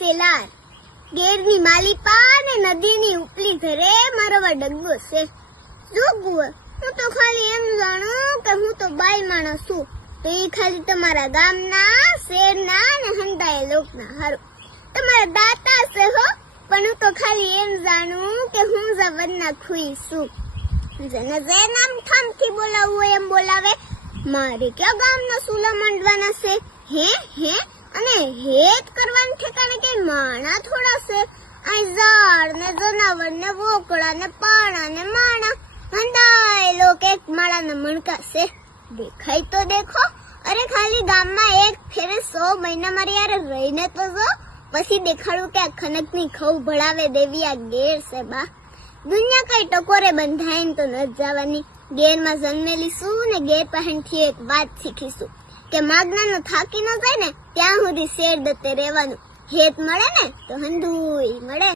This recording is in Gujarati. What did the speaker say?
સેલાર ગેરની માલિપા ને નદીની ઉપલી ઘરે મારવા ડગો છે. જોગું હું તો ખાલી એમ જાણું કે હું તો બાઈ માણસ છું, તો એ ખાલી તમારા ગામના શેરના ને હંધાય લોકના હારું તમારા દાતા છે હો. પણ હું તો ખાલી એમ જાણું કે હું જવરના ખુઈ છું. જેને જે નામ ઠામથી બોલાવવું હોય એમ બોલાવે. મારે ક્યાં ગામના સુલા માંડવાના છે? હે અને હેત કરવાનું ઠેકાણે કે માણા થોડા છે. આ ઝાડ ને જનાવર ને વોકળા ને પાણા ને માણા હંધાય લોક એક માળાના મણકા છે. દેખાય તો દેખો. અરે ખાલી ગામમાં એક ફેરે 100 મહિના મારી યાર રહીને તો જો, પછી દેખાડું કે આ ખનકની ખવ ભળાવે દેવી આ ગેર છે બા. દુનિયા કઈ ટકોરે બંધાય ને તો ન જવાની. ગેરમાં જન્મેલી છું ને ગેર પહેનથી એક વાત શીખીશું કે માગનાનું થાકી ન જાય ને ત્યાં સુધી શેર દતે રહેવાનું. હેત મળે ને તો હંધુય મળે.